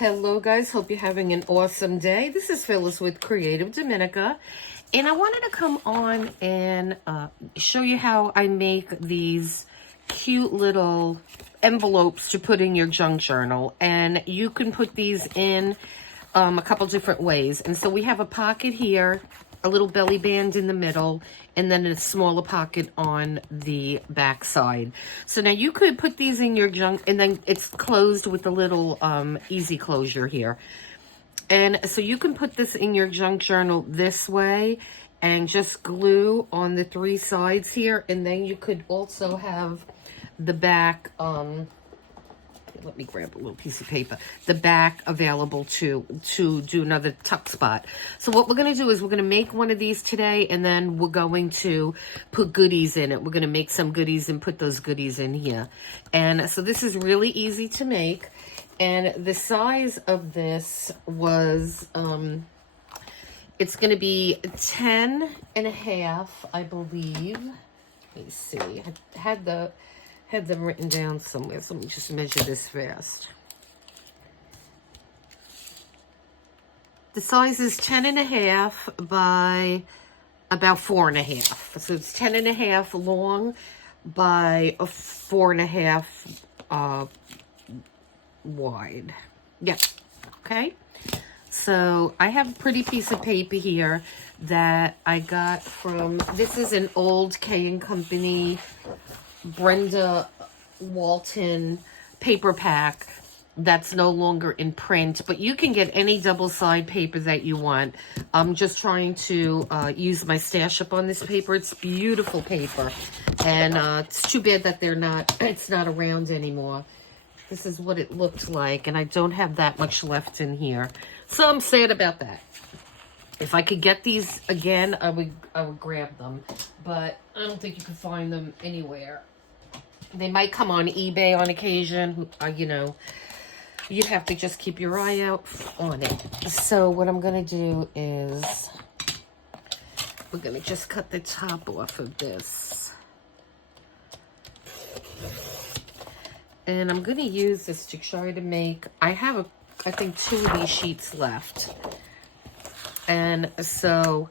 Hello guys, hope you're having an awesome day. This is Phyllis with CreativeDomenica, and I wanted to come on and show you how I make these cute little envelopes to put in your junk journal. And you can put these in a couple different ways. And so we have a pocket here, a little belly band in the middle, and then a smaller pocket on the back side. So now you could put these in your junk, and then it's closed with a little easy closure here. And so you can put this in your junk journal this way and just glue on the three sides here. And then you could also have the back, let me grab a little piece of paper, the back available to do another tuck spot. So what we're going to do is we're going to make one of these today, and then we're going to put goodies in it. We're going to make some goodies and put those goodies in here. And so this is really easy to make. And the size of this was, it's going to be 10 and a half, I believe. Let me see. I had them written down somewhere, so let me just measure this fast. The size is 10 and a half by about 4 and a half. So it's 10 and a half long by a 4 and a half wide. Yeah, okay. So I have a pretty piece of paper here that I got from, this is an old K & Company Brenda Walton paper pack that's no longer in print, but you can get any double-side paper that you want. I'm just trying to use my stash up on this paper. It's beautiful paper, and it's too bad that it's not around anymore. This is what it looked like, and I don't have that much left in here, so I'm sad about that. If I could get these again, I would grab them, but I don't think you can find them anywhere. They might come on eBay on occasion, you know. You'd have to just keep your eye out on it. So what I'm going to do is we're going to just cut the top off of this. And I'm going to use this to try to make, I have, I think, 2 of these sheets left. And so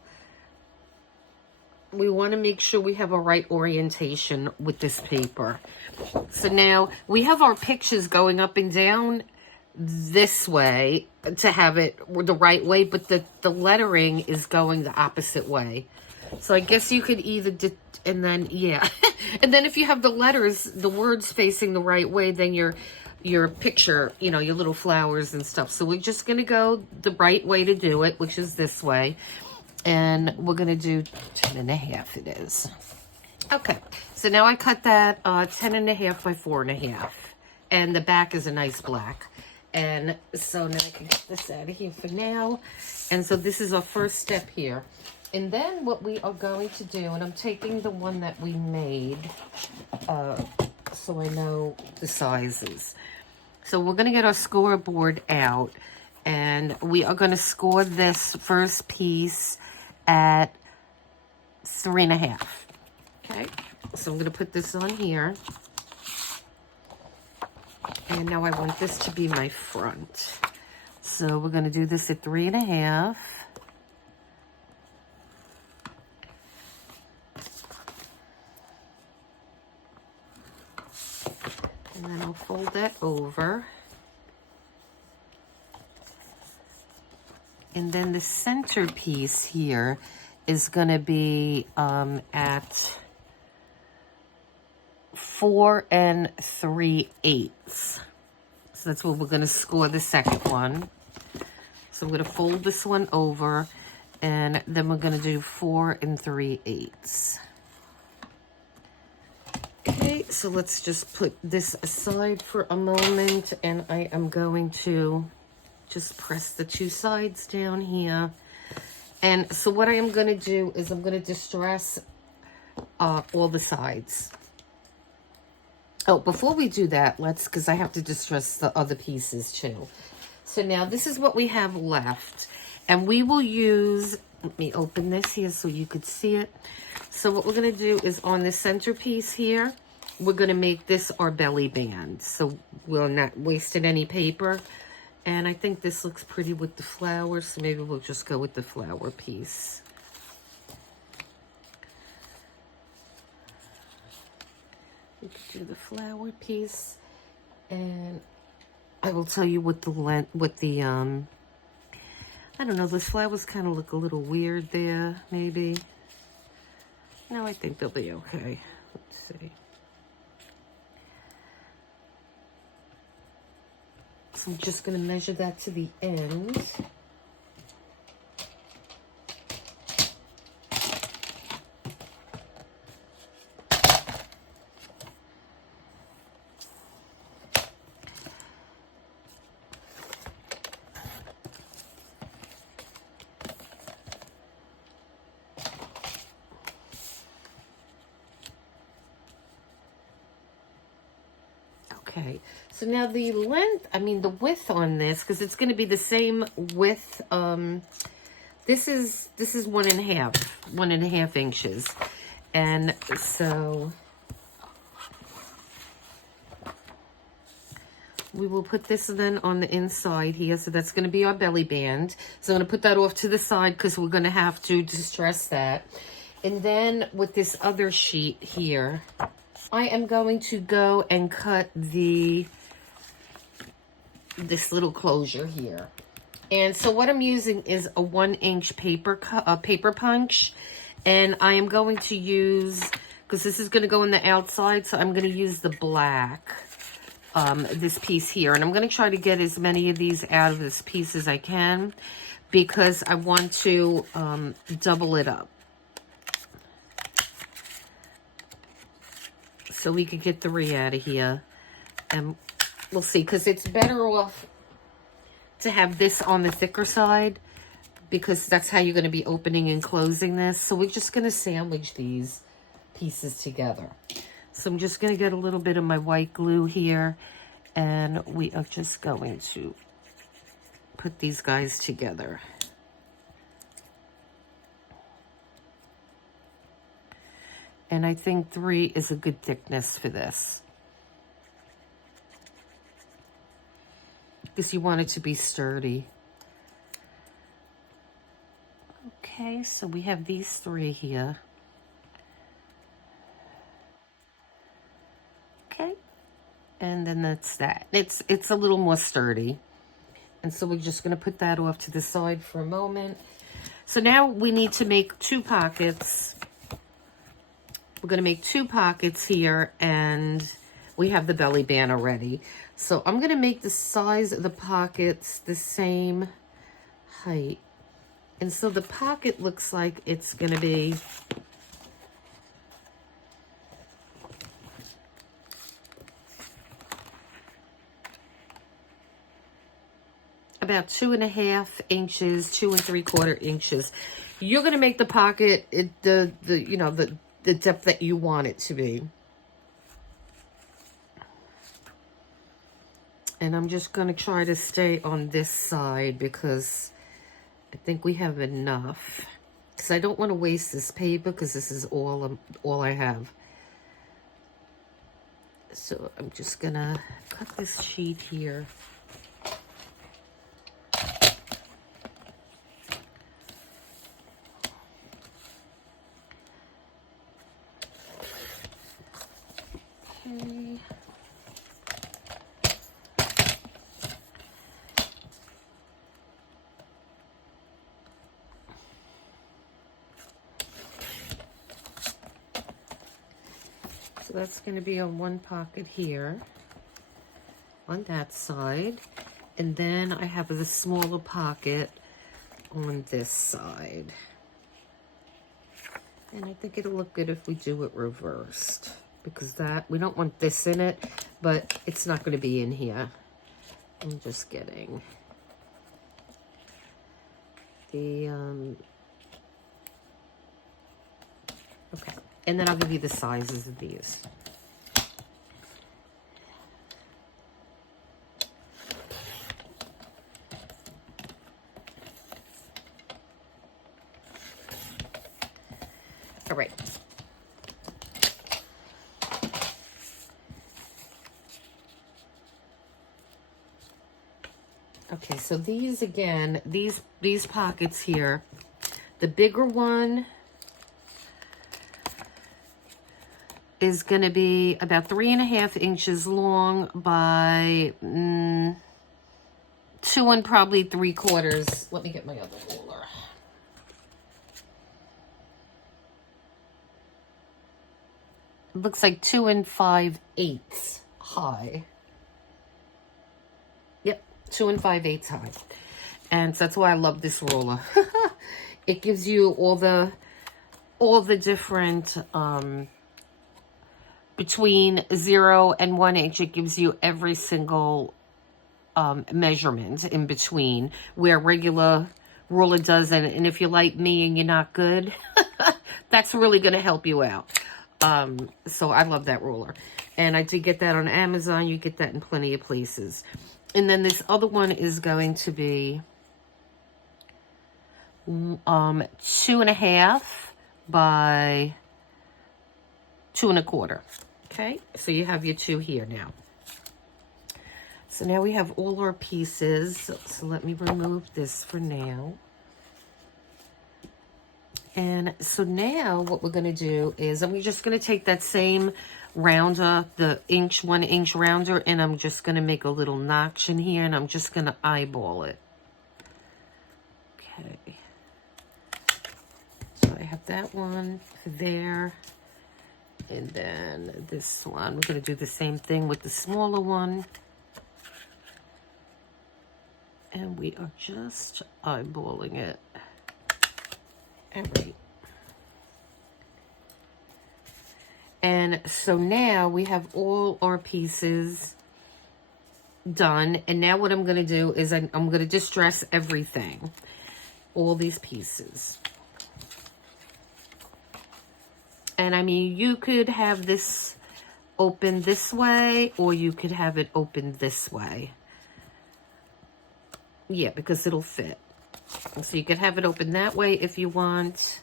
we want to make sure we have a right orientation with this paper. So now we have our pictures going up and down this way to have it the right way, but the lettering is going the opposite way. So I guess you could either, and then, yeah. And then if you have the letters, the words facing the right way, then your picture, you know, your little flowers and stuff. So we're just going to go the right way to do it, which is this way. And we're going to do 10 and a half it is. Okay, so now I cut that 10 and a half by 4 and a half. And the back is a nice black. And so now I can get this out of here for now. And so this is our first step here. And then what we are going to do, and I'm taking the one that we made so I know the sizes. So we're going to get our scoreboard out. And we are going to score this first piece at 3 and a half. Okay, so I'm going to put this on here. And now I want this to be my front. So we're going to do this at 3 and a half. And then I'll fold that over. And then the center piece here is going to be at 4 3/8. So that's what we're going to score the second one. So I'm going to fold this one over, and then we're going to do 4 3/8. Okay, so let's just put this aside for a moment, and I am going to just press the 2 sides down here. And so what I am going to do is I'm going to distress all the sides. Oh, before we do that, because I have to distress the other pieces too. So now this is what we have left. And we will use, let me open this here so you could see it. So what we're going to do is on the center piece here, we're going to make this our belly band. So we're not wasting any paper. And I think this looks pretty with the flowers, so maybe we'll just go with the flower piece. We could do the flower piece, and I will tell you what the I don't know, those flowers kind of look a little weird there, maybe. No, I think they'll be okay. Let's see. So I'm just going to measure that to the end. Okay, so now the length, the width on this, because it's going to be the same width. This is 1.5 inches, and so we will put this then on the inside here. So that's going to be our belly band. So I'm going to put that off to the side because we're going to have to distress that. And then with this other sheet here, I am going to go and cut this little closure here. And so what I'm using is a 1-inch paper punch. And I am going to use, because this is going to go in the outside, so I'm going to use the black, this piece here. And I'm going to try to get as many of these out of this piece as I can, because I want to double it up. So we could get 3 out of here, and we'll see, because it's better off to have this on the thicker side, because that's how you're going to be opening and closing this. So we're just going to sandwich these pieces together. So I'm just going to get a little bit of my white glue here, and we are just going to put these guys together. And I think 3 is a good thickness for this, because you want it to be sturdy. Okay, so we have these 3 here. Okay, and then that's that. It's a little more sturdy. And so we're just going to put that off to the side for a moment. So now we need to make 2 pockets. We're going to make 2 pockets here, and we have the belly band already. So I'm going to make the size of the pockets the same height. And so the pocket looks like it's going to be about 2.5 inches, 2 3/4 inches. You're going to make the pocket the depth that you want it to be. And I'm just going to try to stay on this side, because I think we have enough. Because I don't want to waste this paper, because this is all I have. So I'm just going to cut this sheet here. Okay. So that's going to be on one pocket here, on that side. And then I have the smaller pocket on this side. And I think it'll look good if we do it reversed, because we don't want this in it, but it's not going to be in here. I'm just getting the, okay. And then I'll give you the sizes of these. All right. Okay, so these again, these pockets here, the bigger one is going to be about 3.5 inches long by 2 and probably 3/4. Let me get my other ruler. It looks like 2 and 5/8 high. Yep, 2 and 5/8 high. And so that's why I love this ruler. It gives you all the different between 0 and 1 inch. It gives you every single measurement in between, where regular ruler doesn't. And if you're like me and you're not good, that's really going to help you out. So I love that ruler. And I did get that on Amazon. You get that in plenty of places. And then this other one is going to be 2.5 by 2 1/4. Okay, so you have your 2 here now. So now we have all our pieces. So let me remove this for now. And so now what we're going to do is I'm just going to take that same rounder, the 1 inch rounder, and I'm just going to make a little notch in here, and I'm just going to eyeball it. Okay. So I have that one there. And then this one, we're going to do the same thing with the smaller one. And we are just eyeballing it. All right. And so now we have all our pieces done. And now what I'm going to do is I'm going to distress everything. All these pieces. And I mean, you could have this open this way, or you could have it open this way. Yeah, because it'll fit. So you could have it open that way if you want,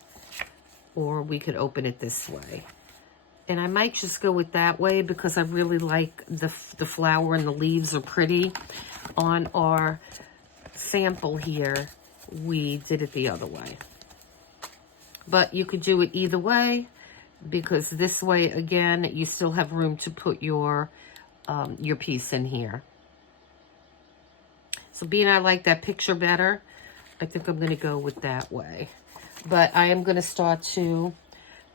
or we could open it this way. And I might just go with that way because I really like the flower and the leaves are pretty. On our sample here, we did it the other way. But you could do it either way, because this way, again, you still have room to put your piece in here. So being I like that picture better, I think I'm going to go with that way. But I am going to start to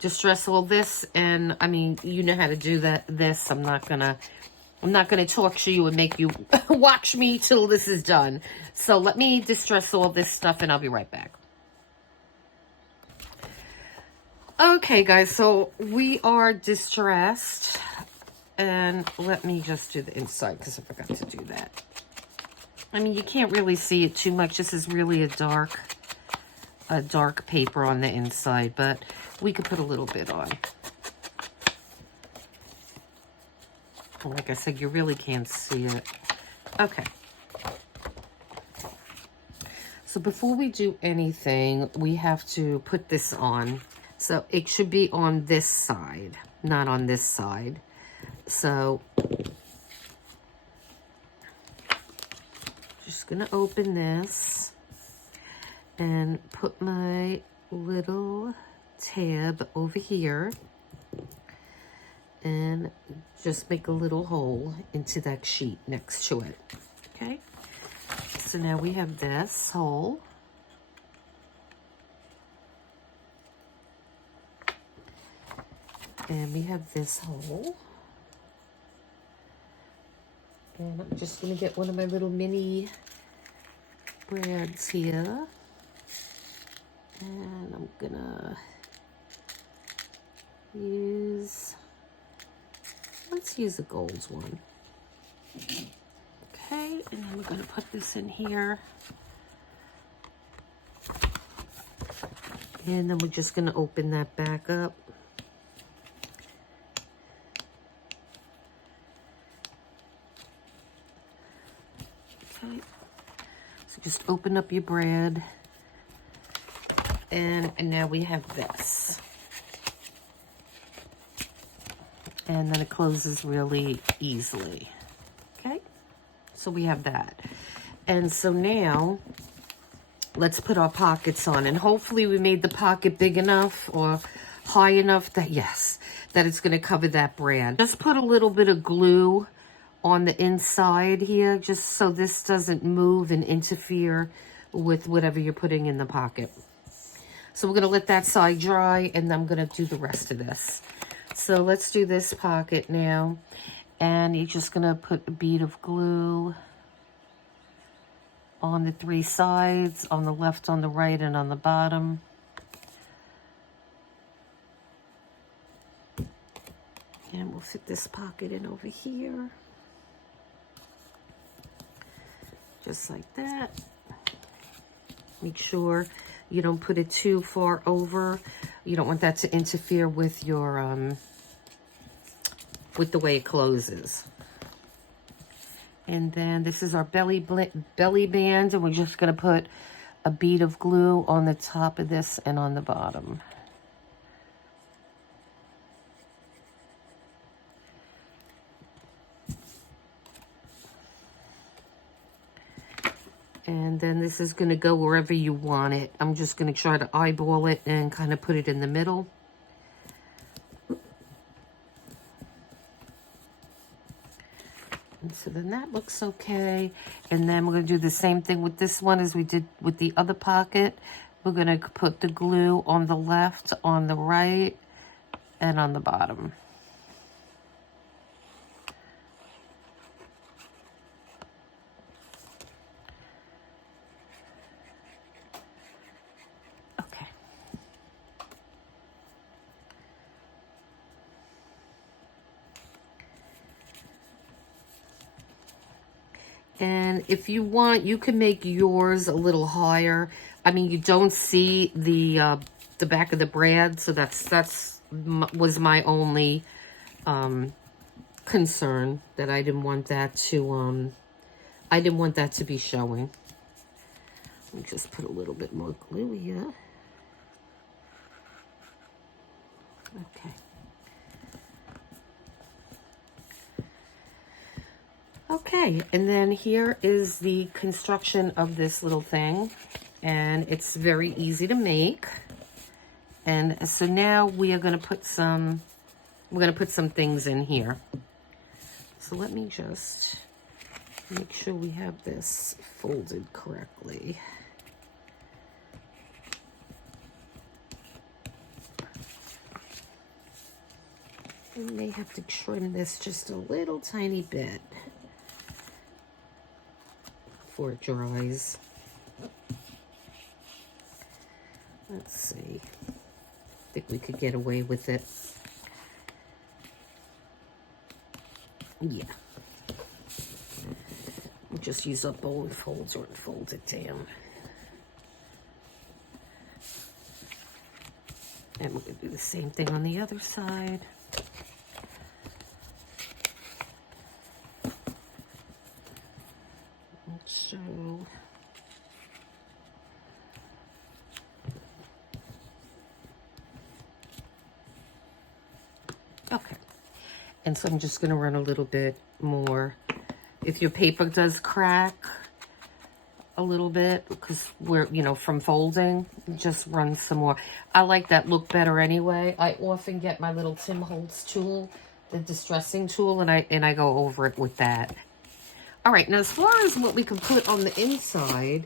distress all this, and I mean, you know how to do this. I'm not going to torture you and make you watch me till this is done. So let me distress all this stuff, and I'll be right back. Okay, guys, so we are distressed, and let me just do the inside because I forgot to do that. I mean, you can't really see it too much. This is really a dark paper on the inside, but we could put a little bit on. Like I said, you really can't see it. Okay. So before we do anything, we have to put this on. So it should be on this side, not on this side. So just gonna open this and put my little tab over here and just make a little hole into that sheet next to it. Okay, so now we have this hole. And we have this hole. And I'm just going to get one of my little mini brads here. And I'm going to let's use a gold one. Okay, and then we're going to put this in here. And then we're just going to open that back up. Okay, so just open up your brad, and now we have this, and then it closes really easily. Okay, so we have that, And so now, let's put our pockets on. And hopefully we made the pocket big enough or high enough that, yes, that it's going to cover that brand. Just put a little bit of glue on the inside here, just so this doesn't move and interfere with whatever you're putting in the pocket. So we're going to let that side dry, and then I'm going to do the rest of this. So let's do this pocket now. And you're just going to put a bead of glue on the 3 sides, on the left, on the right, and on the bottom. And we'll fit this pocket in over here. Just like that. Make sure you don't put it too far over. You don't want that to interfere with your, with the way it closes. And then this is our belly band, and we're just going to put a bead of glue on the top of this and on the bottom. And then this is going to go wherever you want it. I'm just going to try to eyeball it and kind of put it in the middle. And so then that looks okay. And then we're going to do the same thing with this one as we did with the other pocket. We're going to put the glue on the left, on the right, and on the bottom. Okay. And if you want, you can make yours a little higher. I mean, you don't see the back of the brand, so was my only concern, that I didn't want that to be showing. Let me just put a little bit more glue here. Okay. Okay, and then here is the construction of this little thing, and it's very easy to make. And so now we are going to put some things in here. So let me just make sure we have this folded correctly. I may have to trim this just a little tiny bit before it dries. Let's see. I think we could get away with it. Yeah. We'll just use a bone folder and fold it down. And we're going to do the same thing on the other side. So, okay. And so I'm just going to run a little bit more. If your paper does crack a little bit, because we're, from folding, just run some more. I like that look better anyway. I often get my little Tim Holtz tool, the distressing tool, and I go over it with that. All right, now as far as what we can put on the inside,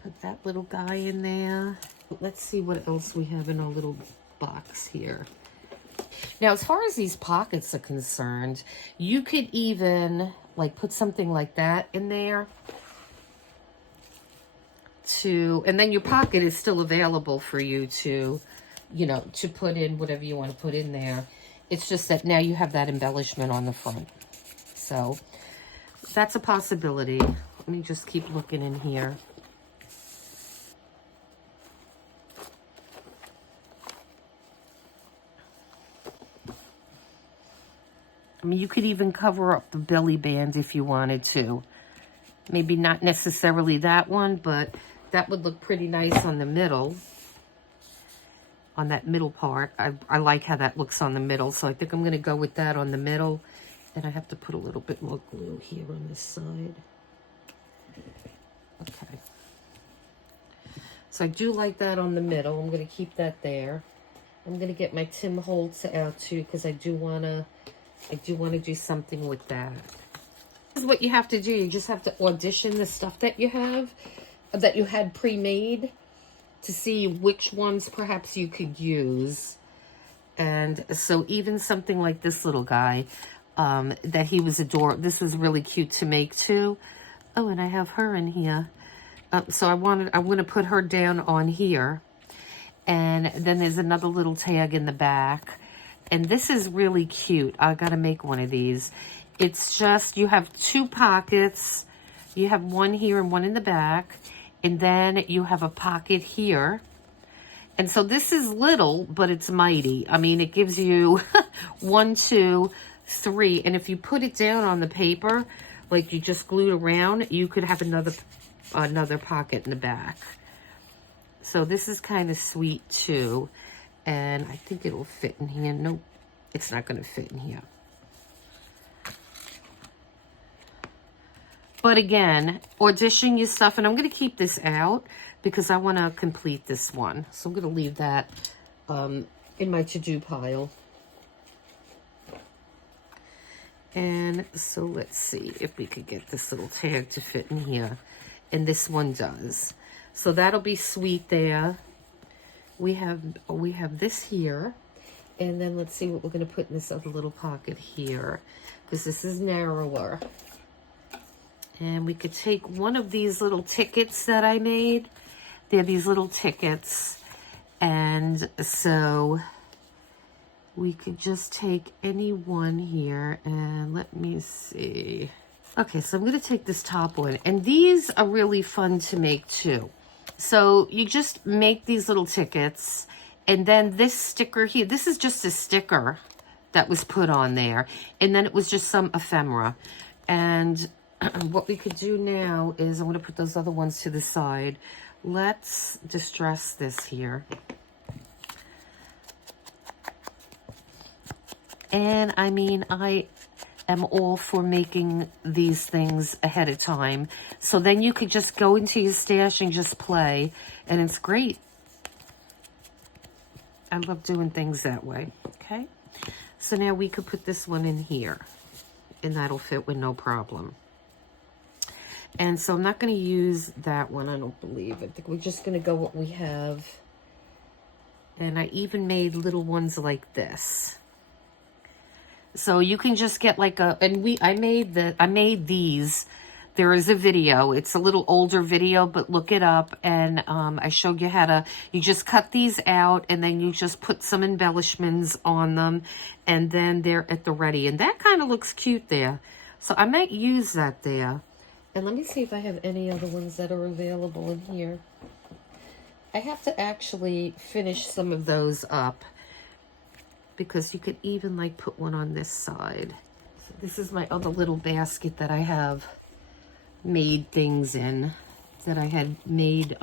put that little guy in there. Let's see what else we have in our little box here. Now, as far as these pockets are concerned, you could even put something like that in there and then your pocket is still available for you to, to put in whatever you want to put in there. It's just that now you have that embellishment on the front. So that's a possibility. Let me just keep looking in here. I mean, you could even cover up the belly band if you wanted to. Maybe not necessarily that one, but that would look pretty nice on the middle. on that middle part. I like how that looks on the middle, so I think I'm going to go with that on the middle. And I have to put a little bit more glue here on this side. Okay. So I do like that on the middle. I'm going to keep that there. I'm going to get my Tim Holtz out too, because I do want to do something with that. This is what you have to do. You just have to audition the stuff that you have, that you had pre-made, to see which ones perhaps you could use. And so even something like this little guy, that he was adorable. This was really cute to make too. Oh, and I have her in here. So I'm going to put her down on here. And then there's another little tag in the back. And this is really cute. I got to make one of these. It's just, you have 2 pockets. You have one here and one in the back. And then you have a pocket here. And so this is little, but it's mighty. I mean, it gives you 1, 2, 3. And if you put it down on the paper, like you just glued around, you could have another pocket in the back. So this is kind of sweet too. And I think it'll fit in here. Nope, it's not going to fit in here. But again, audition your stuff. And I'm going to keep this out because I want to complete this one. So I'm going to leave that in my to-do pile. And so let's see if we could get this little tag to fit in here. And this one does. So that'll be sweet there. We have this here. And then let's see what we're going to put in this other little pocket here, because this is narrower. And we could take one of these little tickets that I made. They're these little tickets. And so we could just take any one here. And let me see. Okay, so I'm going to take this top one. And these are really fun to make too. So you just make these little tickets. And then this sticker here, this is just a sticker that was put on there. And then it was just some ephemera. And what we could do now is I'm going to put those other ones to the side. Let's distress this here. And I mean, I am all for making these things ahead of time. So then you could just go into your stash and just play. And it's great. I love doing things that way. Okay. So now we could put this one in here. And that'll fit with no problem. And so I'm not going to use that one, I don't believe. I think we're just going to go what we have. And I even made little ones like this. So you can just get like a, and I made these. There is a video. It's a little older video, but look it up. And I showed you how to, you just cut these out and then you just put some embellishments on them. And then they're at the ready. And that kind of looks cute there. So I might use that there. And let me see if I have any other ones that are available in here. I have to actually finish some of those up, because you could even like put one on this side. So this is my other little basket that I have made things in, that I had made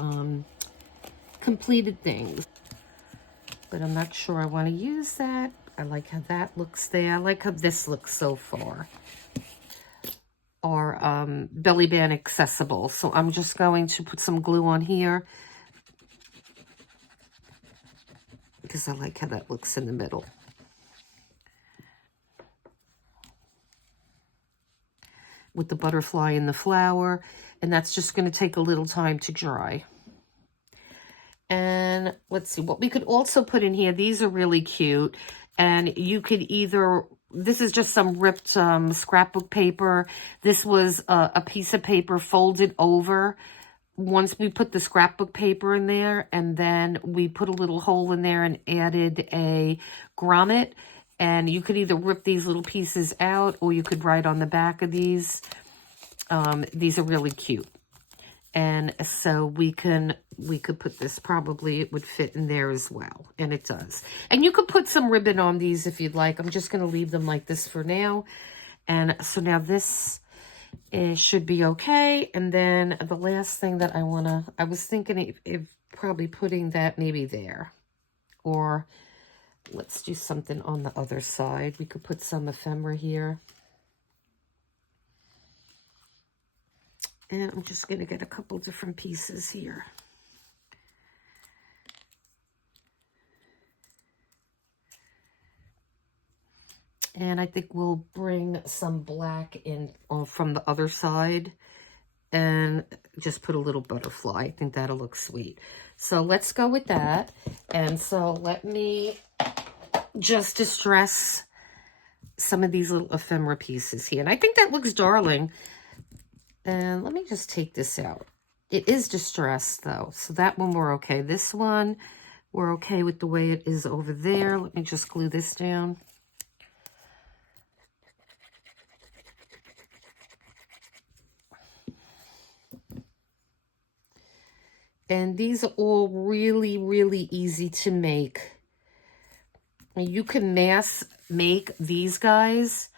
completed things. But I'm not sure I want to use that. I like how that looks there. I like how this looks so far. Or belly band accessible. So I'm just going to put some glue on here, because I like how that looks in the middle. With the butterfly and the flower. And that's just going to take a little time to dry. And let's see what we could also put in here. These are really cute. And you could either, this is just some ripped scrapbook paper. This was a piece of paper folded over. Once we put the scrapbook paper in there, and then we put a little hole in there and added a grommet. And you could either rip these little pieces out, or you could write on the back of these. These are really cute. And so we could put this, probably it would fit in there as well. And it does. And you could put some ribbon on these if you'd like. I'm just going to leave them like this for now. And so now this should be okay. And then the last thing that I was thinking of probably putting that maybe there. or let's do something on the other side. We could put some ephemera here. And I'm just going to get a couple different pieces here. And I think we'll bring some black in from the other side and just put a little butterfly. I think that'll look sweet. So let's go with that. And so let me just distress some of these little ephemera pieces here. And I think that looks darling. And let me just take this out. It is distressed though. So that one we're okay. This one, we're okay with the way it is over there. Let me just glue this down. And these are all really, really easy to make. You can mass make these guys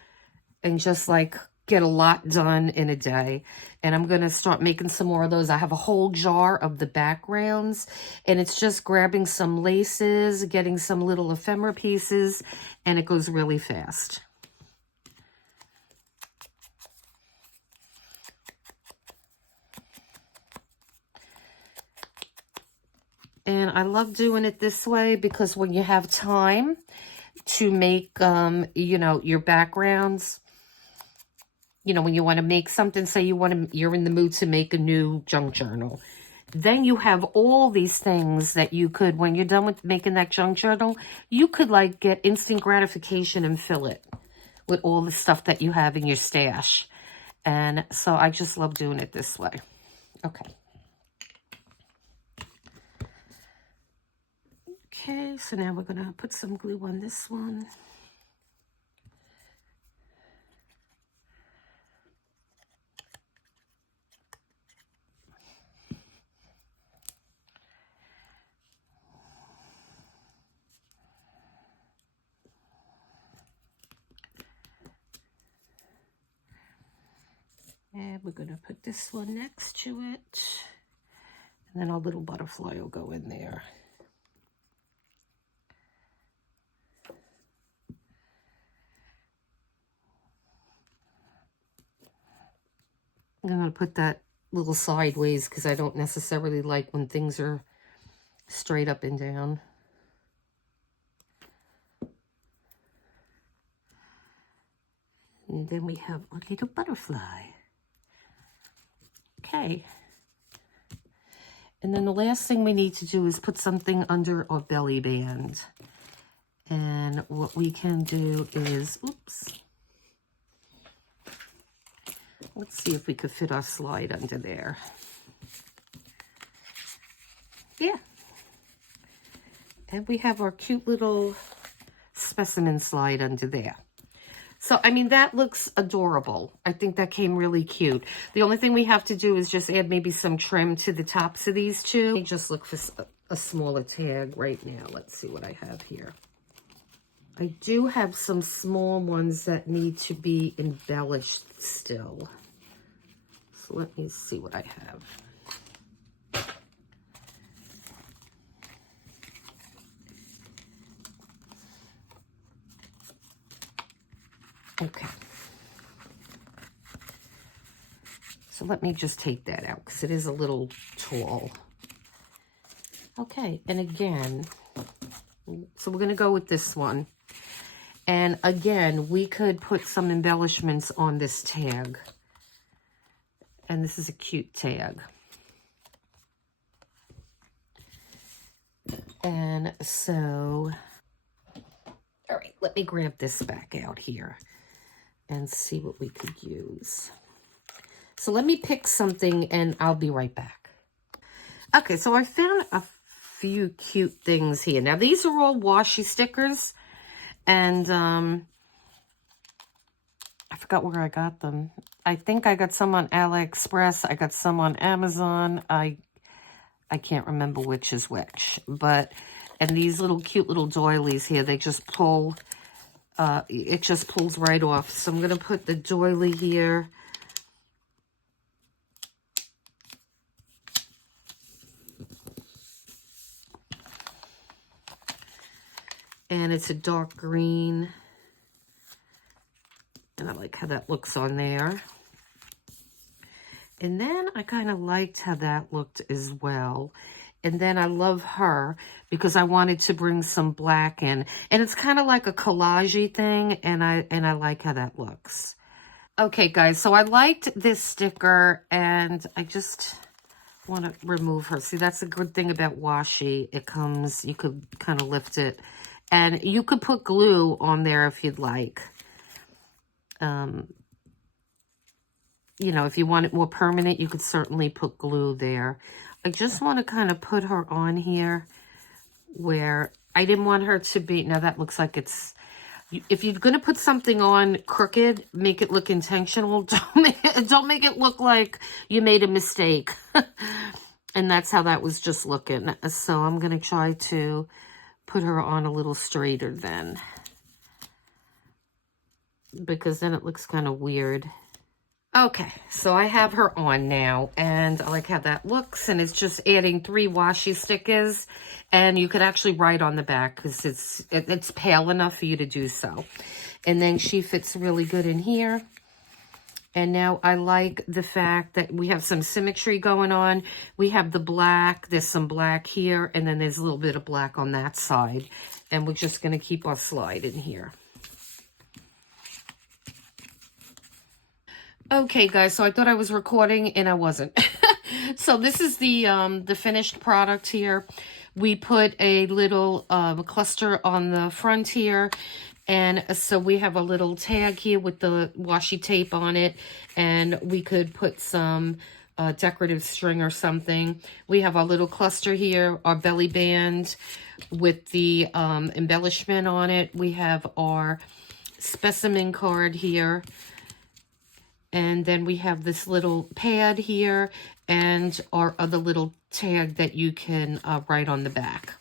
and just like get a lot done in a day. And I'm going to start making some more of those. I have a whole jar of the backgrounds, and it's just grabbing some laces, getting some little ephemera pieces, and it goes really fast. And I love doing it this way because when you have time to make, you know, your backgrounds, you know, when you want to make something, say you're in the mood to make a new junk journal, then you have all these things that you could, when you're done with making that junk journal, you could like get instant gratification and fill it with all the stuff that you have in your stash. And so I just love doing it this way. Okay. Okay, so now we're going to put some glue on this one. And we're going to put this one next to it. And then our little butterfly will go in there. I'm going to put that little sideways because I don't necessarily like when things are straight up and down. And then we have a little butterfly. Okay. And then the last thing we need to do is put something under our belly band. And what we can do is, oops. Let's see if we could fit our slide under there. Yeah. And we have our cute little specimen slide under there. So, I mean, that looks adorable. I think that came really cute. The only thing we have to do is just add maybe some trim to the tops of these two. Let me just look for a smaller tag right now. Let's see what I have here. I do have some small ones that need to be embellished still. So let me see what I have. Okay. So let me just take that out because it is a little tall. Okay, and again, so we're going to go with this one. And again, we could put some embellishments on this tag. And this is a cute tag. And so, all right, let me grab this back out here and see what we could use. So let me pick something and I'll be right back. Okay, so I found a few cute things here. Now, these are all washi stickers. And I forgot where I got them. I think I got some on AliExpress. I got some on Amazon. I can't remember which is which. But, and these little cute little doilies here, they just pull, it just pulls right off. So I'm going to put the doily here. And it's a dark green. And I like how that looks on there. And then I kind of liked how that looked as well. And then I love her because I wanted to bring some black in. And it's kind of like a collage-y thing, and I like how that looks. Okay, guys, so I liked this sticker, and I just want to remove her. See, that's a good thing about washi. It comes, you could kind of lift it. And you could put glue on there if you'd like. You know, if you want it more permanent, you could certainly put glue there. I just want to kind of put her on here where I didn't want her to be, now that looks like it's, if you're going to put something on crooked, make it look intentional. Don't make it look like you made a mistake. And that's how that was just looking. So I'm going to try to put her on a little straighter then, because then it looks kind of weird. Okay, so I have her on now, and I like how that looks, and it's just adding 3 washi stickers, and you could actually write on the back because it's pale enough for you to do so. And then she fits really good in here. And now I like the fact that we have some symmetry going on. We have the black, there's some black here, and then there's a little bit of black on that side. And we're just going to keep our slide in here. Okay, guys, so I thought I was recording, and I wasn't. So this is the finished product here. We put a little cluster on the front here, and so we have a little tag here with the washi tape on it, and we could put some decorative string or something. We have our little cluster here, our belly band with the embellishment on it. We have our specimen card here. And then we have this little pad here and our other little tag that you can write on the back.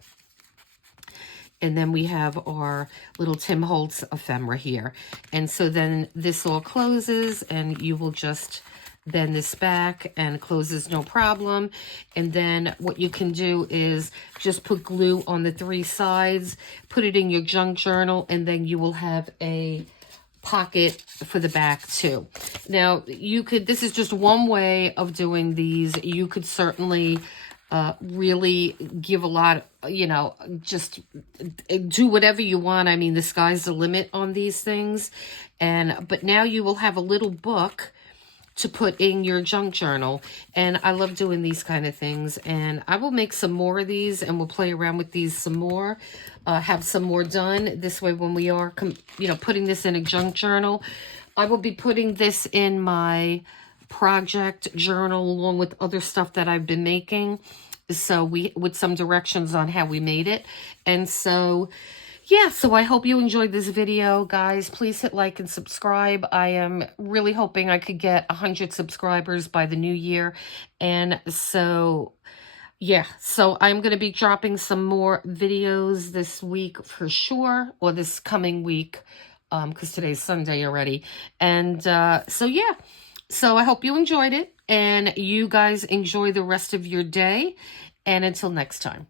And then we have our little Tim Holtz ephemera here. And so then this all closes, and you will just bend this back, and it closes no problem. And then what you can do is just put glue on the 3 sides, put it in your junk journal, and then you will have a pocket for the back too. Now you could, this is just one way of doing these. You could certainly really give a lot, you know, just do whatever you want. I mean, the sky's the limit on these things. But now you will have a little book to put in your junk journal. And I love doing these kind of things. And I will make some more of these, and we'll play around with these some more. Have some more done. This way, when we are, you know, putting this in a junk journal, I will be putting this in my project journal along with other stuff that I've been making. So with some directions on how we made it. And so, yeah, so I hope you enjoyed this video, guys. Please hit like and subscribe. I am really hoping I could get 100 subscribers by the new year. And so, yeah, so I'm going to be dropping some more videos this week for sure, or this coming week, because today's Sunday already. And so, yeah, so I hope you enjoyed it, and you guys enjoy the rest of your day. And until next time.